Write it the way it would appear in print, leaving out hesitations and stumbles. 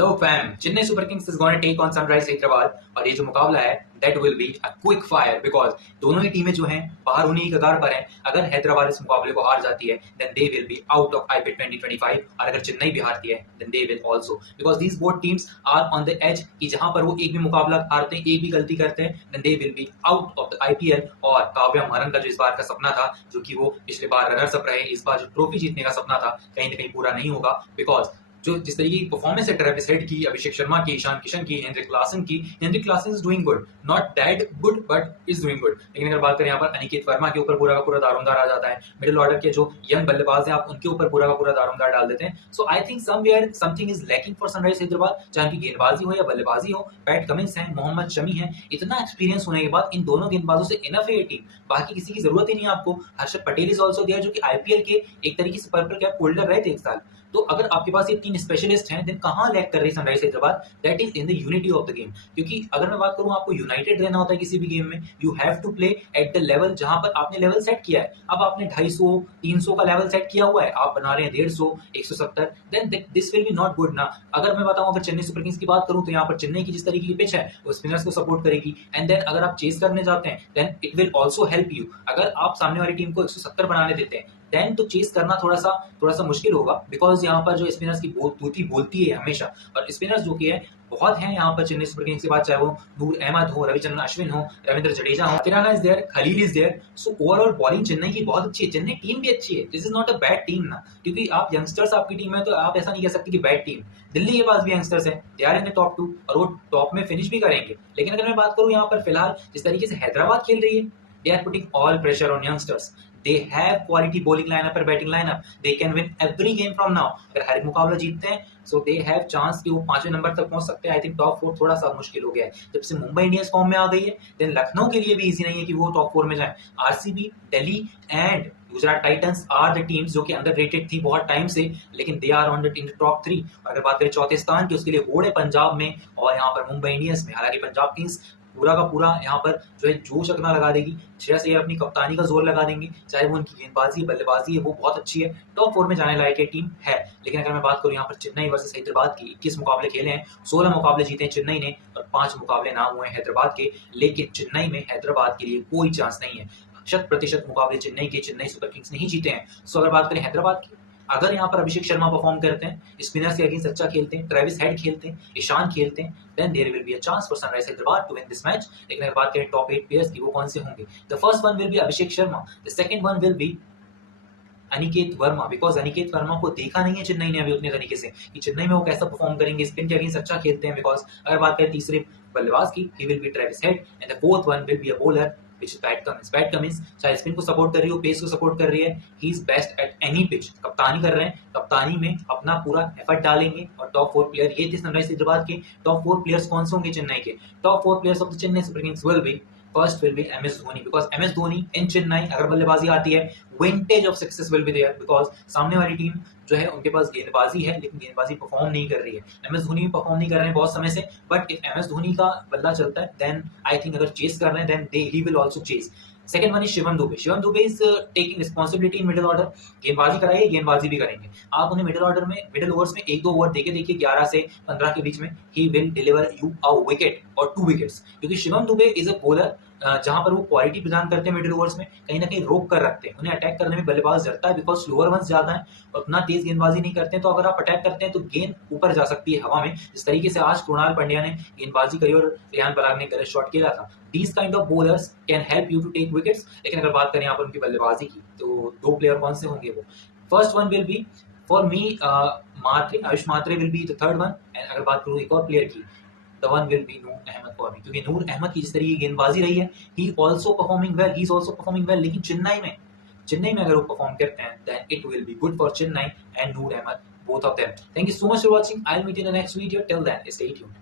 Hello fam, Chennai Super Kings is gonna take on Sunrise Hyderabad और ये जो मुकाबला है that will be a quick fire because दोनों ही टीमें जो हैं बाहर होने की कगार पर हैं। अगर हैदराबाद इस मुकाबले को हार जाती है then they will be out of IPL 2025 और अगर चेन्नई भी हारती है then they will also because these both teams are on the edge कि जहां पर वो एक भी मुकाबला हारते हैं, एक भी गलती करते हैं then they will be out of the IPL. और काव्या मारन का जो इस बार का सपना था, जो कि वो पिछले बार रनर्स अप रहे, इस बार जो ट्रॉफी जीतने का सपना था कहीं ना कहीं पूरा नहीं होगा बिकॉज जो जिस तरीके की परफॉर्मेंस है ट्रेविस हेड की, अभिषेक शर्मा की, ईशान किशन की, Heinrich Klaasen is doing good, not that good but is doing good. लेकिन अगर बात करें यहाँ पर अनिकेत वर्मा के ऊपर पूरा का पूरा दारोमदार आ जाता है। मिडिल ऑर्डर के जो यंग बल्लेबाज हैं आप उनके ऊपर पूरा का पूरा दारोमदार डाल देते हैं। So I think somewhere something is lacking for sunrise Hyderabad, चाहे उनकी गेंदबाजी हो या बल्लेबाजी हो। पैट कमिंस है, मोहम्मद शमी है, इतना एक्सपीरियंस होने के बाद इन दोनों गेंदबाजों से इनफ है ये टीम, बाकी किसी की जरूरत ही नहीं है आपको। Harshad Patel is also there जो कि आईपीएल के एक तरीके से पर्पल कैप होल्डर रहे थे एक साल। तो अगर आपके पास ये तीन स्पेशलिस्ट हैं देन कहां लैक कर रही है sunrise Hyderabad? That is in the unity of the game. क्योंकि अगर मैं बात करूं, आपको यूनाइटेड रहना होता है किसी भी गेम में, you have to play at the level जहां पर आपने लेवल सेट किया है। अब आपने 250 300 का लेवल सेट किया हुआ है, आप बना रहे हैं 150 170, then this will be not good ना। अगर मैं बताऊं, अगर चेन्नई सुपर किंग्स की बात करूं तो यहाँ पर चेन्नई की जिस तरीके की पिच है वो स्पिनर्स को सपोर्ट करेगी एंड देन अगर आप चेस करने जाते हैं then it will also help you. अगर आप सामने वाली टीम को 170 बनाने देते हैं देन तो चेस करना थोड़ा सा मुश्किल होगा बिकॉज यहाँ पर जो स्पिनर्स की तूती बोलती है हमेशा, और स्पिनर्स जो कि है बहुत हैं यहाँ पर चेन्नई सुपर किंग्स की बात, चाहे वो नूर अहमद हो, रविचंद्रन अश्विन हो, रविंद्र जडेजा हो, Tirana is there, Khaleel is there. So overall bowling Chennai की बहुत अच्छी है, चेन्नई टीम भी अच्छी है। This is not a bad team ना, क्योंकि आप यंगस्टर्स आपकी टीम है तो आप ऐसा नहीं कह सकते कि बैड टीम। दिल्ली के पास भी यंगस्टर्स है, they are in the top 2 और वो टॉप में फिनिश भी करेंगे। लेकिन अगर मैं बात करूं यहाँ पर फिलहाल जिस तरीके से हैदराबाद खेल रही है, they are putting all pressure on youngsters. They have quality bowling lineup और batting lineup. They can win every game from now. अगर हर एक मुकाबला जीतते हैं so they have chance कि वो 5वें नंबर तक पहुंच सकते हैं। आई थिंक टॉप 4 थोड़ा सा मुश्किल हो गया है जब से मुंबई इंडियंस फॉर्म में आ गई है। देन लखनऊ के लिए भी इजी नहीं है कि वो टॉप 4 में जाए। RCB, Delhi and Gujarat Titans are the teams जो कि अंडर रेटेड थी बहुत टाइम से, लेकिन they are on in the top 3। अगर बात करें चौथे स्थान की, उसके लिए होड़ है पंजाब में और यहाँ पर मुंबई इंडियंस में। हालांकि पंजाब किंग्स पूरा का पूरा यहाँ पर जो है जोश अपना लगा देगी, श्रेयस अय्यर अपनी कप्तानी का जोर लगा देंगे, चाहे वो उनकी गेंदबाजी बल्लेबाजी है वो बहुत अच्छी है। टॉप 4 में जाने लायक टीम है। लेकिन अगर मैं बात करूँ यहाँ पर चेन्नई वर्सेस हैदराबाद की, 21 मुकाबले खेले हैं, 16 मुकाबले जीते हैं चेन्नई ने और 5 मुकाबले नाम हुए हैदराबाद के। लेकिन चेन्नई में हैदराबाद के लिए कोई चांस नहीं है। 100% मुकाबले चेन्नई के चेन्नई सुपर किंग्स नहीं जीते हैं। सो अगर बात करें हैदराबाद की, अगर यहाँ पर अभिषेक शर्मा परफॉर्म करते हैं, स्पिनर्स के अगेंस्ट अच्छा खेलते हैं, ट्रेविस हेड खेलते हैं, ईशान खेलते हैं, then there will be a chance for sunrise Hyderabad to win this match. लेकिन अगर बात करें टॉप 8 प्लेयर्स की, वो कौन से होंगे? The first one will B Abhishek Sharma, the second one will B Aniket Verma, because Aniket Verma को देखा नहीं है चेन्नई ने अभी उतने तरीके से कि चेन्नई में वो कैसा परफॉर्म करेंगे। स्पिन के अगेंस्ट अच्छा खेलते हैं। बिकॉज अगर बात करें तीसरे बल्लेबाज की, he will be Travis head and the fourth one will be a bowler which is PAT Cummins. PAT Cummins चाहे स्पिन को सपोर्ट कर रही हो, पेस को सपोर्ट कर रही है, he is best at any pitch. कप्तानी कर रहे हैं, कप्तानी में अपना पूरा एफर्ट डालेंगे। और टॉप 4 प्लेयर ये थे सनराइज हैदराबाद के। टॉप 4 प्लेयर्स कौन से होंगे चेन्नई के? Top 4 players of the Chennai Super Kings will be, first will be MS Dhoni, because MS Dhoni in Chennai अगर बल्लेबाजी आती है vintage of success will be there, because सामने वाली टीम जो है उनके पास गेंदबाजी है लेकिन गेंदबाजी परफॉर्म नहीं कर रही है। एमएस धोनी भी परफॉर्म नहीं कर रहे हैं बहुत समय से, बट इफ एमएस धोनी का बल्ला चलता है देन आई थिंक अगर चेस कर रहे हैं देन दे ही will also chase. Second one is Shivam Dube. Shivam Dube is taking responsibility in middle order. गेंदबाजी कराइए, गेंदबाजी भी करेंगे। आप उन्हें मिडिल ऑर्डर में, मिडिल ओवर्स में 1-2 ओवर देके देखिए 11 से 15 के बीच में, he will deliver you a wicket और 2 विकेट्स। क्योंकि Shivam Dube is a bowler जहां पर वो क्वालिटी प्रदान करते हैं मिडिल ओवर्स में, कहीं ना कहीं रोक कर रखते हैं। उन्हें अटैक करने में बल्लेबाज डरता है बिकॉज स्लोअर वंस ज्यादा है और उतना तेज गेंदबाजी नहीं करते हैं। तो अगर आप अटैक करते हैं तो गेंद ऊपर जा सकती है हवा में, जिस तरीके से आज कृणाल पंड्या ने गेंदबाजी करी और रेहान पराग ने गलत शॉट खेला था। These kind of bowlers can help you to take wickets। लेकिन अगर बात करें यहाँ पर उनकी बल्लेबाजी की तो 2 प्लेयर कौन से होंगे वो? First one will be for me Mhatre, Ayush Mhatre will be the third one. And अगर बात करूँ एक और प्लेयर की, the one will be Noor Ahmad for me, क्योंकि नूर अहमद की जिस तरीके की गेंदबाजी रही है, he also performing well, he is also performing well. लेकिन चेन्नई में अगर वो परफॉर्म करते हैं then it will be good for Chennai and Noor Ahmad, both of them. Thank you so much for watching. I'll meet you in the next video. Till then, stay tuned.